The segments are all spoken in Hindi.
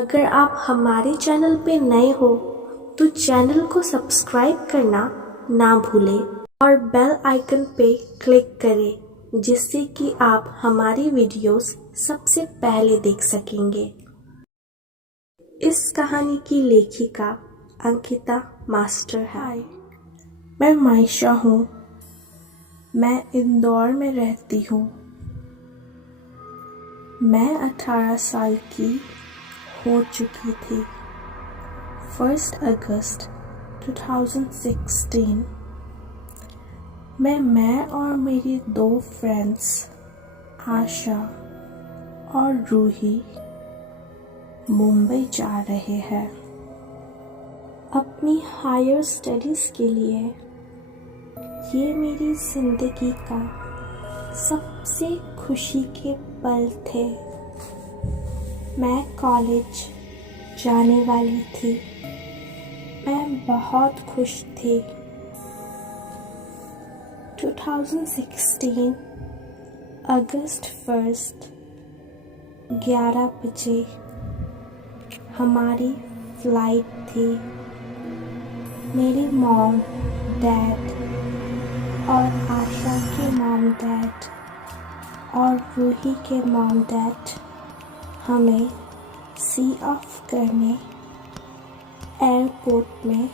अगर आप हमारे चैनल पे नए हो तो चैनल को सब्सक्राइब करना ना भूलें और बेल आइकन पे क्लिक करें जिससे कि आप हमारी वीडियोस सबसे पहले देख सकेंगे। इस कहानी की लेखिका अंकिता मास्टर है। हाय, मैं मायशा हूँ। मैं इंदौर में रहती हूँ। मैं 18 साल की हो चुकी थी। 1 अगस्त 2016 में मैं और मेरी 2 फ्रेंड्स आशा और रूही मुंबई जा रहे हैं अपनी हायर स्टडीज़ के लिए। ये मेरी ज़िंदगी का सबसे खुशी के पल थे। मैं कॉलेज जाने वाली थी। मैं बहुत खुश थी। 2016 अगस्त 1 11 बजे हमारी फ्लाइट थी। मेरी मॉम, डैड और आशा के मॉम डैड और रूही के मॉम डैड हमें सी ऑफ करने एयरपोर्ट में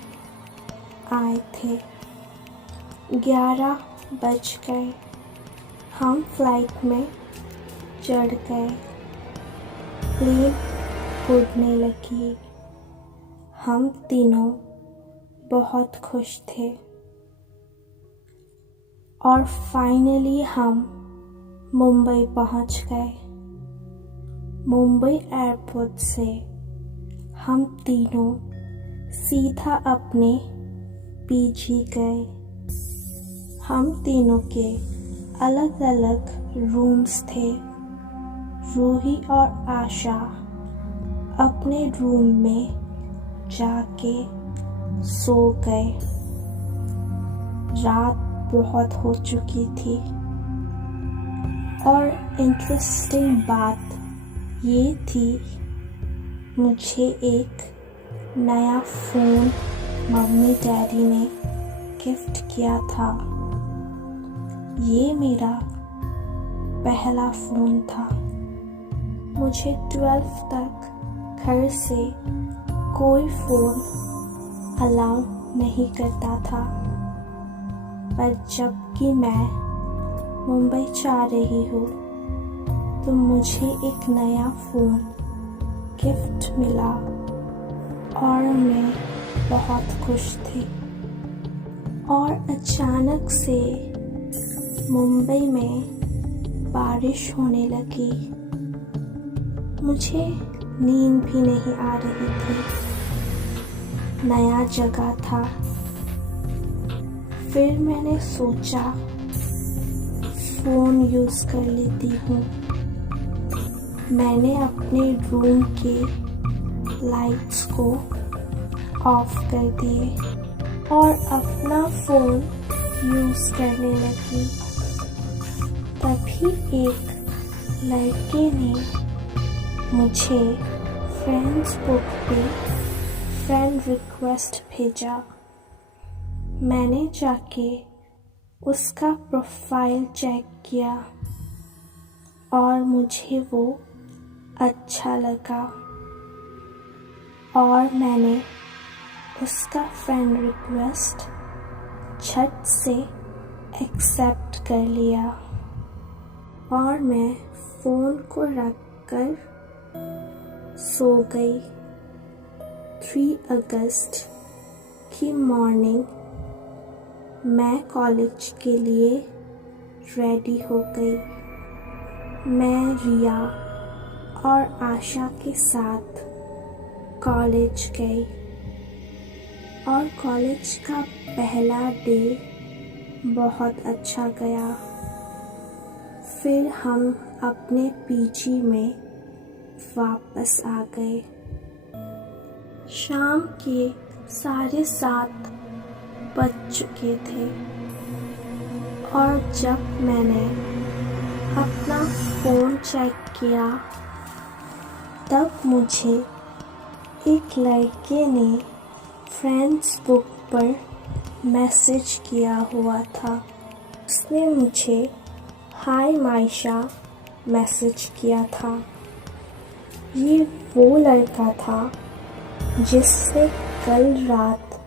आए थे। 11 बज गए। हम फ्लाइट में चढ़ गए। प्लेन उड़ने लगी। हम तीनों बहुत खुश थे और फाइनली हम मुंबई पहुंच गए। मुंबई एयरपोर्ट से हम तीनों सीधा अपने पीजी गए। हम तीनों के अलग अलग रूम्स थे। रूही और आशा अपने रूम में जाके सो गए। रात बहुत हो चुकी थी और इंटरेस्टिंग बात ये थी, मुझे एक नया फ़ोन मम्मी डैडी ने गिफ्ट किया था। ये मेरा पहला फ़ोन था। मुझे 12th तक घर से कोई फ़ोन अलाउ नहीं करता था, पर जब कि मैं मुंबई जा रही हूँ तो मुझे एक नया फ़ोन गिफ्ट मिला और मैं बहुत खुश थी। और अचानक से मुंबई में बारिश होने लगी। मुझे नींद भी नहीं आ रही थी। नया जगह था। फिर मैंने सोचा फ़ोन यूज़ कर लेती हूँ। मैंने अपने रूम के लाइट्स को ऑफ कर दिए और अपना फ़ोन यूज़ करने लगी। तभी एक लड़के ने मुझे फ्रेंड्स बुक पे फ्रेंड रिक्वेस्ट भेजा। मैंने जाके उसका प्रोफाइल चेक किया और मुझे वो अच्छा लगा और मैंने उसका फ्रेंड रिक्वेस्ट झट से एक्सेप्ट कर लिया और मैं फ़ोन को रख कर सो गई। 3 अगस्त की मॉर्निंग मैं कॉलेज के लिए रेडी हो गई। मैं रिया और आशा के साथ कॉलेज गई और कॉलेज का पहला डे बहुत अच्छा गया। फिर हम अपने पीजी में वापस आ गए। शाम के 7:30 बज चुके थे और जब मैंने अपना फ़ोन चेक किया तब मुझे एक लड़के ने फ्रेंड्स बुक पर मैसेज किया हुआ था। उसने मुझे हाय मायशा मैसेज किया था। ये वो लड़का था जिसने कल रात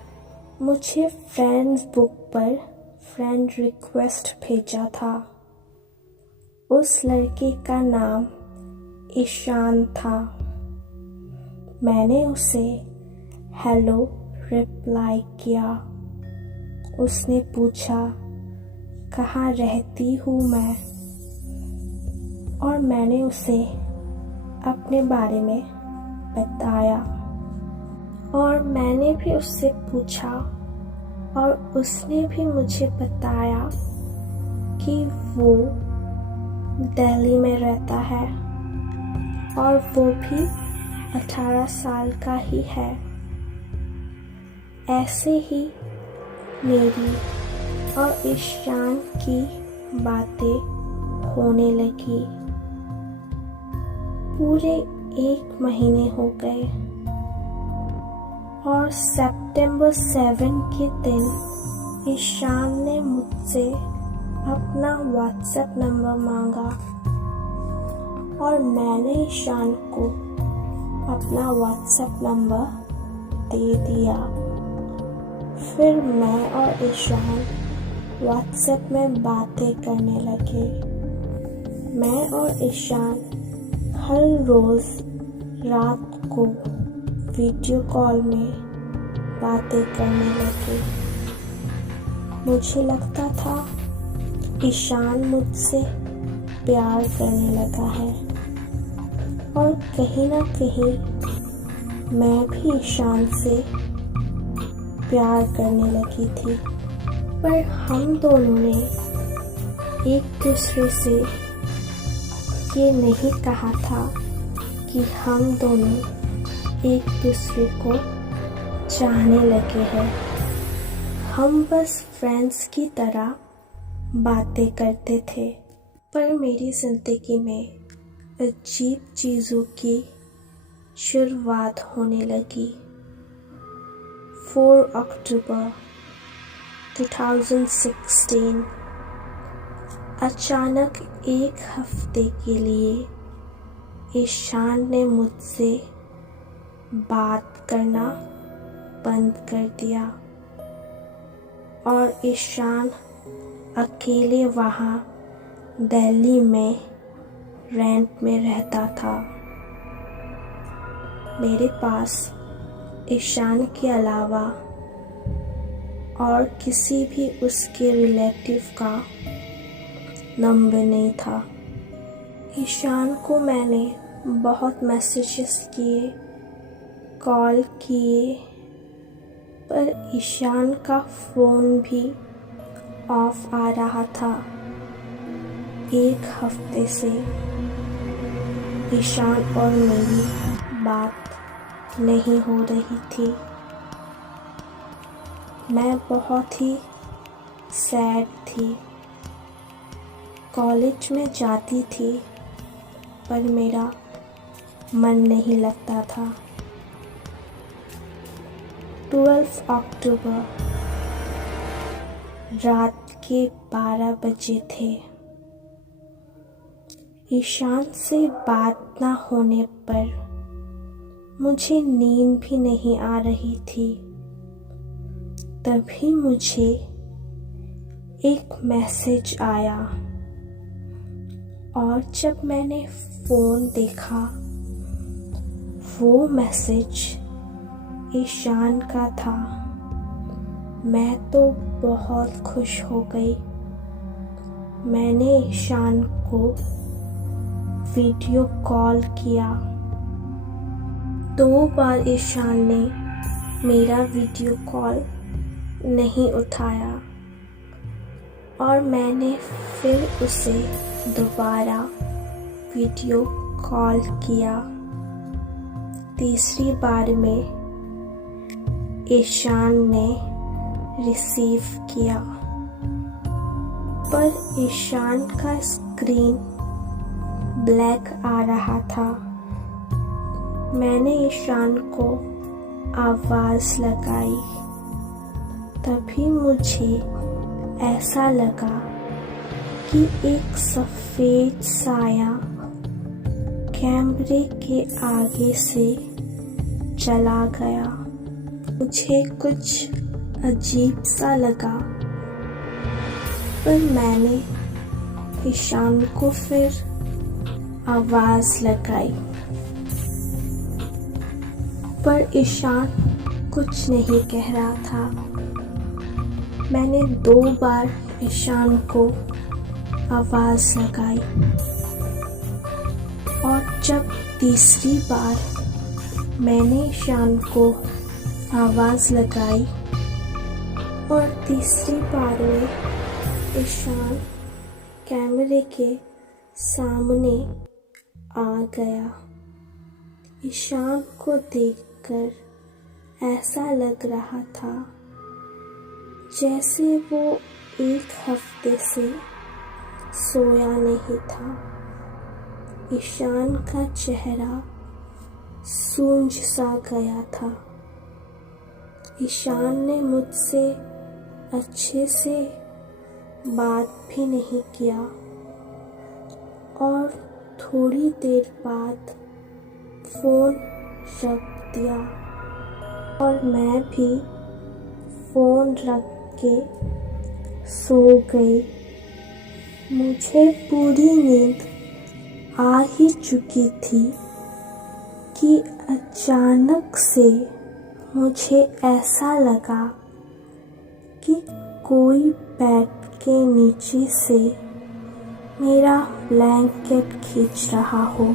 मुझे फ्रेंड्स बुक पर फ्रेंड रिक्वेस्ट भेजा था। उस लड़के का नाम ईशान था। मैंने उसे हेलो रिप्लाई किया। उसने पूछा कहाँ रहती हूँ मैं, और मैंने उसे अपने बारे में बताया। और मैंने भी उससे पूछा और उसने भी मुझे बताया कि वो दिल्ली में रहता है और वो भी 18 साल का ही है। ऐसे ही मेरी और ईशान की बातें होने लगी। पूरे 1 महीने हो गए और सितंबर 7 के दिन ईशान ने मुझसे अपना व्हाट्सएप नंबर मांगा और मैंने ईशान को अपना व्हाट्सएप नंबर दे दिया। फिर मैं और ईशान व्हाट्सएप में बातें करने लगे। मैं और ईशान हर रोज़ रात को वीडियो कॉल में बातें करने लगे। मुझे लगता था ईशान मुझसे प्यार करने लगा है और कहीं ना कहीं मैं भी ईशान से प्यार करने लगी थी। पर हम दोनों ने एक दूसरे से ये नहीं कहा था कि हम दोनों एक दूसरे को चाहने लगे हैं। हम बस फ्रेंड्स की तरह बातें करते थे। पर मेरी ज़िंदगी में अजीब चीज़ों की शुरुआत होने लगी। 4 अक्टूबर 2016 अचानक 1 हफ्ते के लिए ईशान ने मुझसे बात करना बंद कर दिया और ईशान अकेले वहाँ दिल्ली में रेंट में रहता था। मेरे पास ईशान के अलावा और किसी भी उसके रिलेटिव का नंबर नहीं था। ईशान को मैंने बहुत मैसेजेस किए, कॉल किए, पर ईशान का फ़ोन भी ऑफ आ रहा था। 1 हफ्ते से ईशान और मेरी बात नहीं हो रही थी। मैं बहुत ही सैड थी। कॉलेज में जाती थी पर मेरा मन नहीं लगता था। 12 अक्टूबर रात के 12 बजे थे। ईशान से बात ना होने पर मुझे नींद भी नहीं आ रही थी। तभी मुझे एक मैसेज आया और जब मैंने फ़ोन देखा वो मैसेज ईशान का था। मैं तो बहुत खुश हो गई। मैंने ईशान को वीडियो कॉल किया। 2 बार ईशान ने मेरा वीडियो कॉल नहीं उठाया और मैंने फिर उसे दोबारा वीडियो कॉल किया। तीसरी बार में ईशान ने रिसीव किया पर ईशान का स्क्रीन ब्लैक आ रहा था। मैंने ईशान को आवाज लगाई। तभी मुझे ऐसा लगा कि एक सफेद साया कैमरे के आगे से चला गया। मुझे कुछ अजीब सा लगा, पर मैंने ईशान को फिर आवाज लगाई, पर ईशान कुछ नहीं कह रहा था। मैंने 2 बार ईशान को आवाज लगाई और जब तीसरी बार मैंने ईशान को आवाज लगाई और तीसरी बार में ईशान कैमरे के सामने आ गया। ईशान को देखकर ऐसा लग रहा था जैसे वो 1 हफ्ते से सोया नहीं था। ईशान का चेहरा सूंझ सा गया था। ईशान ने मुझसे अच्छे से बात भी नहीं किया और थोड़ी देर बाद फ़ोन रख दिया और मैं भी फ़ोन रख के सो गई। मुझे पूरी नींद आ ही चुकी थी कि अचानक से मुझे ऐसा लगा कि कोई बेड के नीचे से मेरा ब्लैंकेट खींच रहा हो।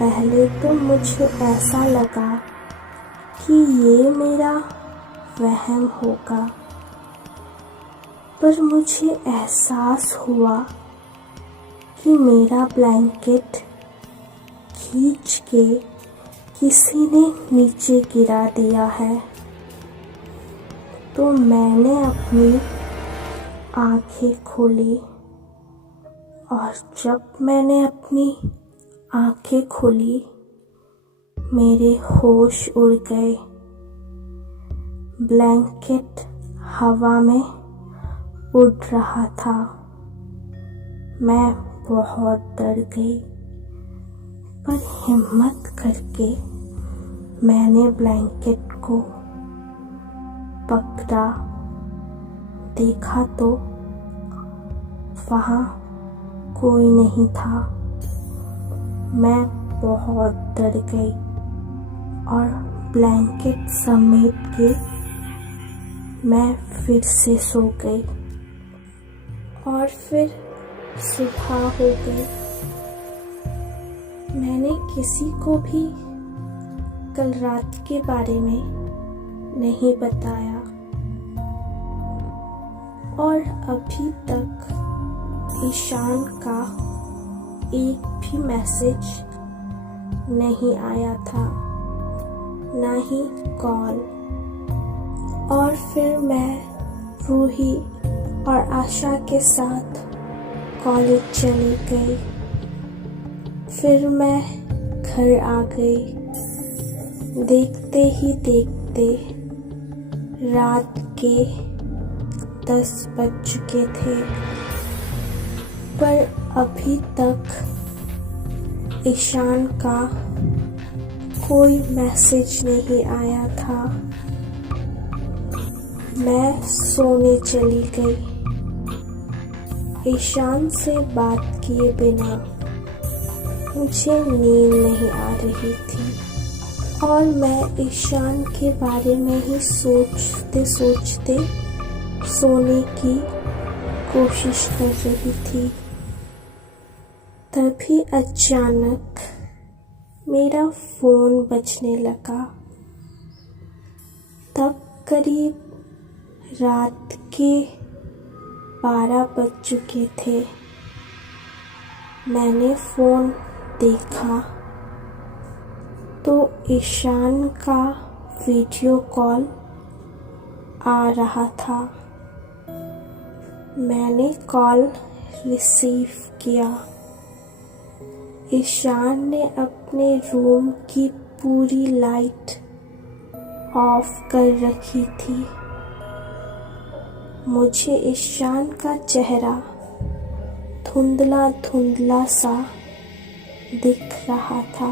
पहले तो मुझे ऐसा लगा कि ये मेरा वहम होगा, पर मुझे एहसास हुआ कि मेरा ब्लैंकेट खींच के किसी ने नीचे गिरा दिया है। तो मैंने अपनी आंखें खोली और जब मैंने अपनी आंखें खोली मेरे होश उड़ गए। ब्लैंकेट हवा में उड़ रहा था। मैं बहुत डर गई, पर हिम्मत करके मैंने ब्लैंकेट को पकड़ा। देखा तो वहाँ कोई नहीं था। मैं बहुत डर गई और ब्लैंकेट समेट के मैं फिर से सो गई और फिर सुबह हो गई। मैंने किसी को भी कल रात के बारे में नहीं बताया और अभी तक ईशान का एक भी मैसेज नहीं आया था, ना ही कॉल। और फिर मैं रूही और आशा के साथ कॉलेज चली गई। फिर मैं घर आ गई। देखते ही देखते रात के 10 बज चुके थे, पर अभी तक ईशान का कोई मैसेज नहीं आया था। मैं सोने चली गई। ईशान से बात किए बिना मुझे नींद नहीं आ रही थी और मैं ईशान के बारे में ही सोचते सोचते सोने की कोशिश कर रही थी। तभी अचानक मेरा फ़ोन बजने लगा। तब करीब रात के 12 बज चुके थे। मैंने फ़ोन देखा तो ईशान का वीडियो कॉल आ रहा था। मैंने कॉल रिसीव किया। ईशान ने अपने रूम की पूरी लाइट ऑफ कर रखी थी। मुझे ईशान का चेहरा धुंधला धुंधला सा दिख रहा था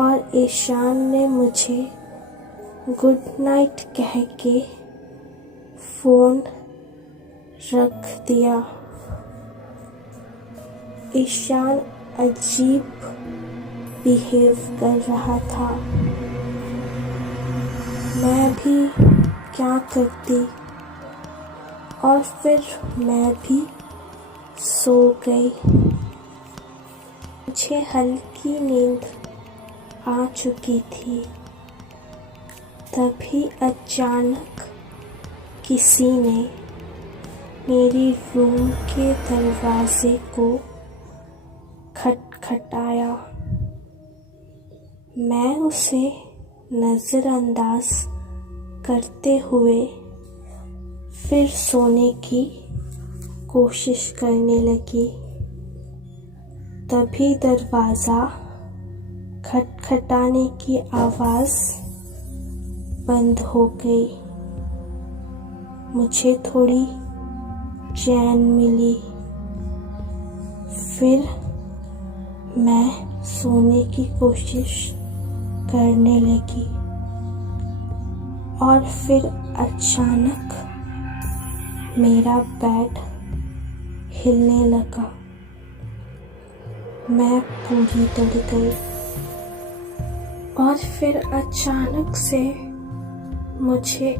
और ईशान ने मुझे गुड नाइट कह के फ़ोन रख दिया। ईशान अजीब बिहेव कर रहा था। मैं भी क्या करती और फिर मैं भी सो गई। मुझे हल्की नींद आ चुकी थी। तभी अचानक किसी ने मेरी रूम के दरवाजे को खटखटाया। मैं उसे नज़रअंदाज करते हुए फिर सोने की कोशिश करने लगी। तभी दरवाज़ा खटखटाने की आवाज़ बंद हो गई। मुझे थोड़ी चैन मिली। फिर मैं सोने की कोशिश करने लगी और फिर अचानक मेरा बेड हिलने लगा। मैं पूरी डर गई और फिर अचानक से मुझे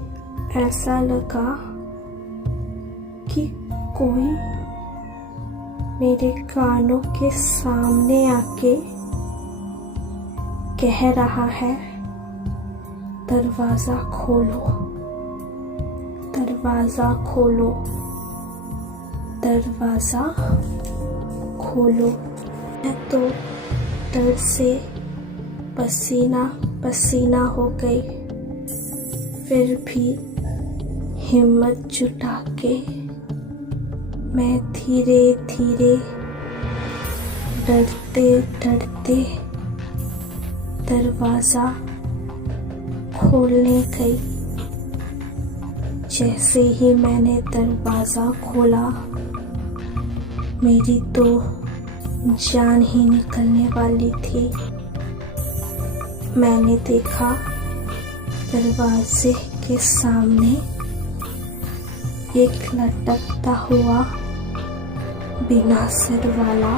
ऐसा लगा कि कोई मेरे कानों के सामने आके कह रहा है, दरवाज़ा खोलो, दरवाज़ा खोलो, दरवाज़ा खोलो। मैं तो डर से पसीना पसीना हो गई। फिर भी हिम्मत जुटा के मैं धीरे धीरे डरते डरते दरवाज़ा खोलने गई। जैसे ही मैंने दरवाज़ा खोला, मेरी तो जान ही निकलने वाली थी। मैंने देखा दरवाजे के सामने एक लटकता हुआ बिना सिर वाला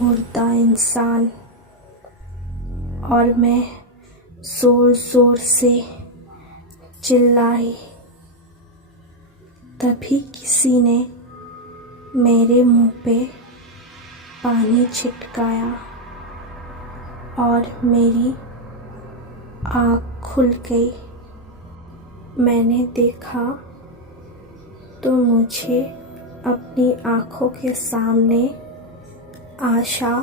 मुर्दा इंसान और मैं जोर जोर से चिल्लाई। तभी किसी ने मेरे मुंह पे पानी छिटकाया और मेरी आँख खुल गई। मैंने देखा तो मुझे अपनी आँखों के सामने आशा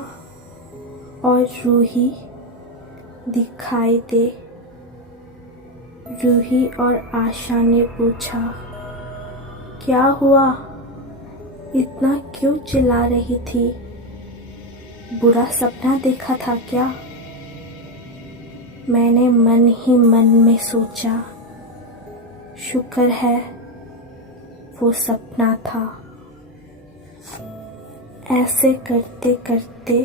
और रूही दिखाई दे। रूही और आशा ने पूछा, क्या हुआ? इतना क्यों चिल्ला रही थी? बुरा सपना देखा था क्या? मैंने मन ही मन में सोचा, शुक्र है वो सपना था। ऐसे करते करते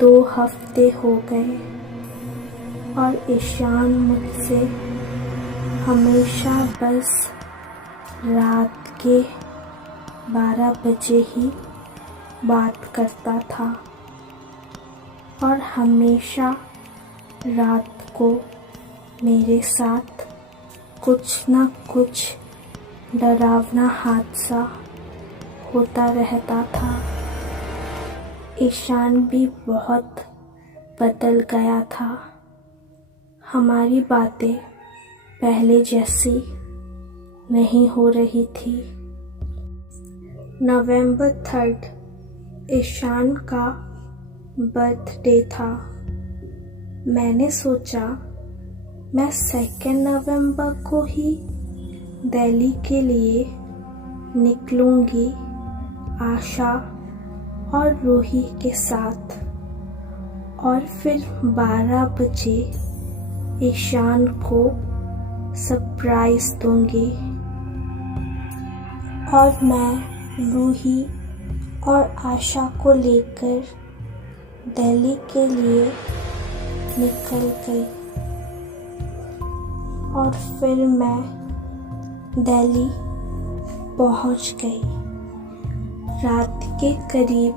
2 हफ्ते हो गए और ईशान मुझसे हमेशा बस रात के 12 बजे ही बात करता था और हमेशा रात को मेरे साथ कुछ न कुछ डरावना हादसा होता रहता था। ईशान भी बहुत बदल गया था। हमारी बातें पहले जैसी नहीं हो रही थी। नवंबर 3 ईशान का बर्थडे था। मैंने सोचा मैं 2 नवंबर को ही दिल्ली के लिए निकलूंगी आशा और रूही के साथ और फिर 12 बजे ईशान को सरप्राइज दूंगी और मैं रूही और आशा को लेकर दिल्ली के लिए निकल गई और फिर मैं दिल्ली पहुंच गई। रात के करीब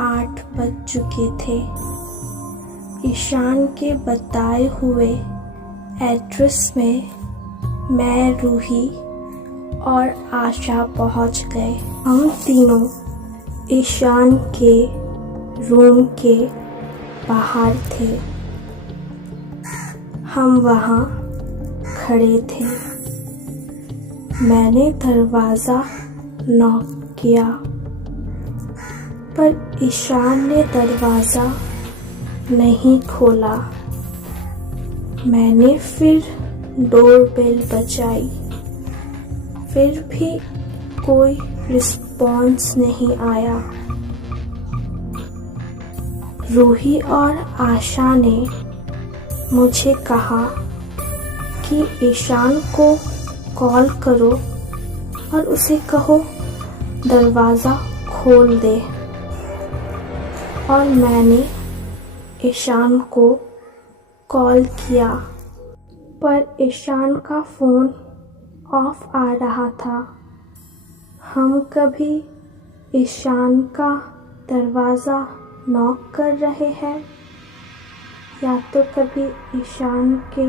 8 बज चुके थे। ईशान के बताए हुए एड्रेस में मैं, रूही और आशा पहुंच गए। हम तीनों ईशान के रूम के बाहर थे। हम वहाँ खड़े थे। मैंने दरवाज़ा नॉक किया पर ईशान ने दरवाज़ा नहीं खोला। मैंने फिर डोरबेल बजाई, फिर भी कोई रिस्पॉन्स नहीं आया। रूही और आशा ने मुझे कहा कि ईशान को कॉल करो और उसे कहो दरवाज़ा खोल दे। और मैंने ईशान को कॉल किया पर ईशान का फ़ोन ऑफ आ रहा था। हम कभी ईशान का दरवाज़ा नॉक कर रहे हैं या तो कभी ईशान के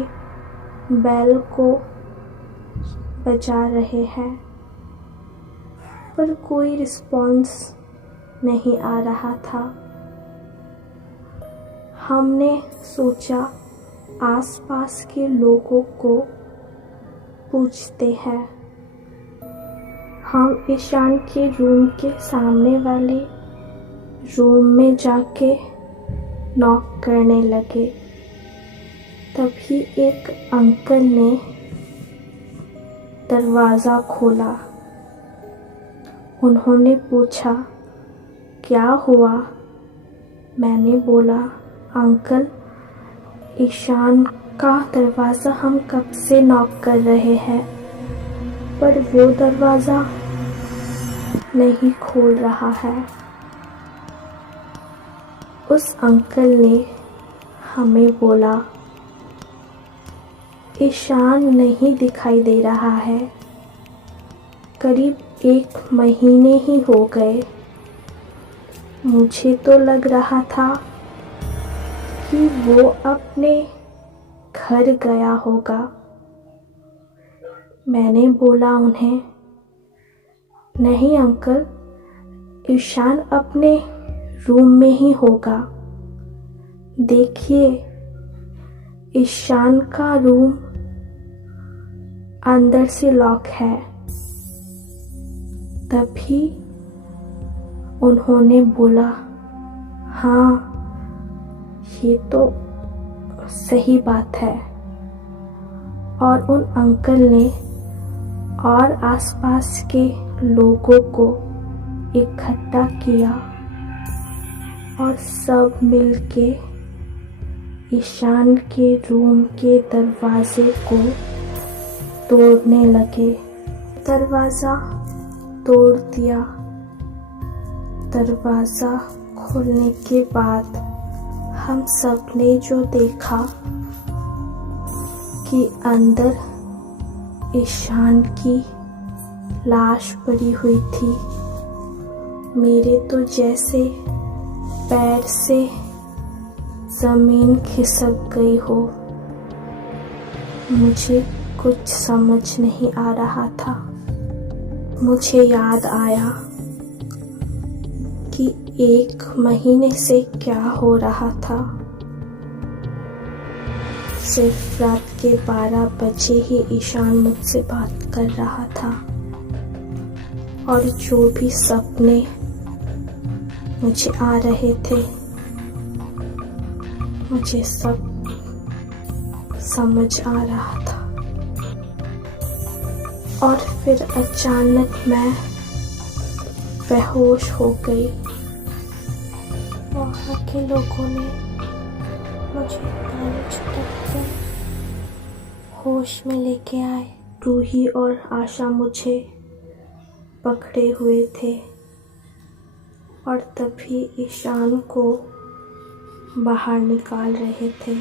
बेल को बजा रहे हैं, पर कोई रिस्पॉन्स नहीं आ रहा था। हमने सोचा आसपास के लोगों को पूछते हैं। हम ईशान के रूम के सामने वाले रूम में जाके नॉक करने लगे। तभी एक अंकल ने दरवाज़ा खोला। उन्होंने पूछा क्या हुआ? मैंने बोला अंकल, ईशान का दरवाज़ा हम कब से नॉक कर रहे हैं पर वो दरवाज़ा नहीं खोल रहा है। उस अंकल ने हमें बोला ईशान नहीं दिखाई दे रहा है। करीब 1 महीने ही हो गए। मुझे तो लग रहा था कि वो अपने घर गया होगा। मैंने बोला उन्हें, नहीं अंकल, ईशान अपने रूम में ही होगा। देखिए, ईशान का रूम अंदर से लॉक है। तभी उन्होंने बोला हाँ, ये तो सही बात है। और उन अंकल ने और आसपास के लोगों को इकट्ठा किया और सब मिलके ईशान के रूम के दरवाजे को तोड़ने लगे। दरवाज़ा तोड़ दिया। दरवाज़ा खोलने के बाद हम सब ने जो देखा कि अंदर ईशान की लाश पड़ी हुई थी। मेरे तो जैसे पैर से ज़मीन खिसक गई हो। मुझे कुछ समझ नहीं आ रहा था। मुझे याद आया कि 1 महीने से क्या हो रहा था। सिर्फ रात के 12 बजे ही ईशान मुझसे बात कर रहा था और जो भी सपने मुझे आ रहे थे, मुझे सब समझ आ रहा था। और फिर अचानक मैं बेहोश हो गई। वहाँ के लोगों ने मुझे पानी छटक कर होश में लेके आए। रूही और आशा मुझे पकड़े हुए थे और तभी ईशान को बाहर निकाल रहे थे।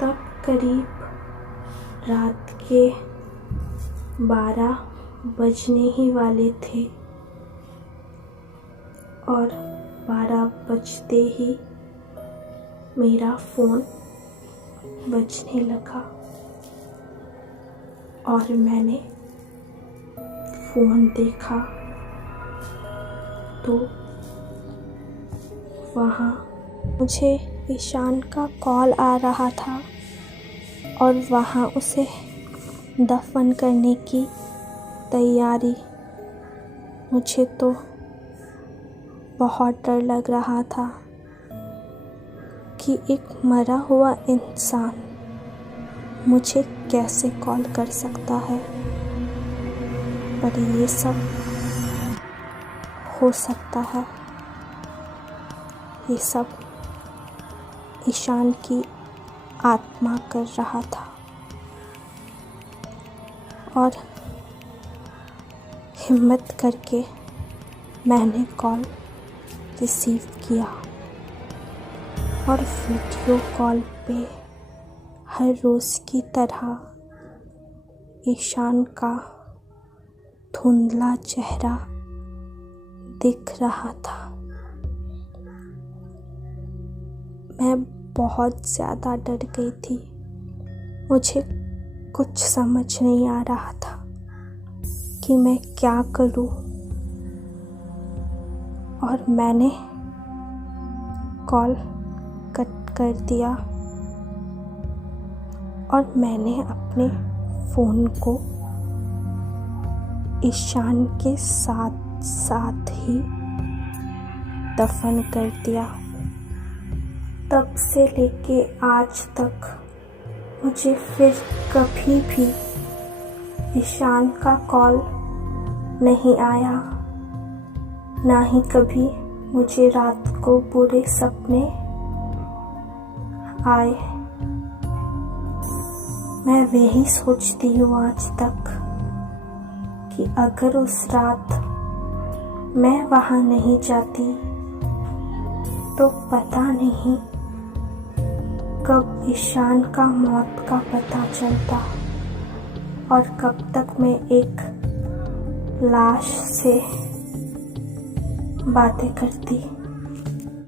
तब करीब रात के 12 बजने ही वाले थे और 12 बजते ही मेरा फ़ोन बजने लगा और मैंने फ़ोन देखा तो वहाँ मुझे ईशान का कॉल आ रहा था और वहाँ उसे दफन करने की तैयारी। मुझे तो बहुत डर लग रहा था कि एक मरा हुआ इंसान मुझे कैसे कॉल कर सकता है, पर ये सब हो सकता है। ये सब ईशान की आत्मा कर रहा था और हिम्मत करके मैंने कॉल रिसीव किया और वीडियो कॉल पे हर रोज़ की तरह ईशान का धुंधला चेहरा दिख रहा था। मैं बहुत ज़्यादा डर गई थी। मुझे कुछ समझ नहीं आ रहा था कि मैं क्या करूं और मैंने कॉल कट कर दिया और मैंने अपने फ़ोन को ईशान के साथ साथ ही दफन कर दिया। तब से लेके आज तक मुझे फिर कभी भी ईशान का कॉल नहीं आया, ना ही कभी मुझे रात को बुरे सपने आए। मैं वही सोचती हूँ आज तक कि अगर उस रात मैं वहाँ नहीं जाती तो पता नहीं कब ईशान का मौत का पता चलता और कब तक मैं एक लाश से बातें करती।